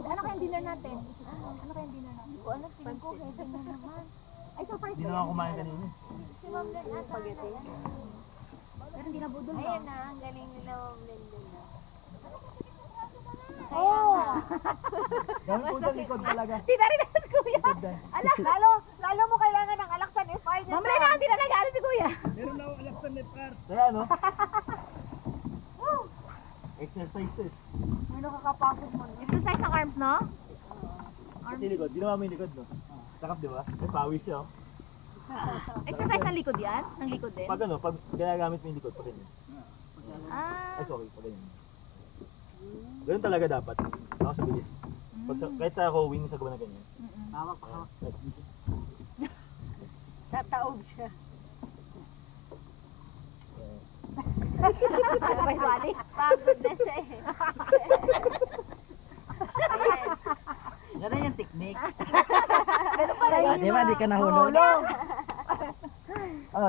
kayang dinner natin? Ano kayang dinner natin? O ano, tingin ko, heaven na naman. Ay, surprise Hindi na ako kumain kanina. Si Ma'am Len ata. Pero hindi na budol na. Ayan na, ang galing nila Ma'am Len din na. Oo! Gawin po sa likod talaga. Tita rin si Kuya. Likod din. Lalo mo kailangan ng alaksan FR niya. Mamaya na, hindi na nag-aaral si Kuya. Meron na ako alaksan net par. Kaya ano? Exercises. May nakakapagod mo. Exercise ng arms, no? Kasi likod. Ginawa mo yung likod, no? Sakap, di ba? May pawis siya, oh. Exercise ng likod yan? Ng likod din? Pag ano, pag ginagamit mo yung likod, pag ganyan. Ah. Ay, sorry, pag ganyan. Ganun talaga dapat. Ako sa bilis. Pag kahit sa ako, wing sa gawa na ganyan. Hawak pa hawak. Tataob siya. Bali. Pagod na siya eh. Ayan. Ganun yung technique. Ganun pala yun. Di ba, di ka nahulog?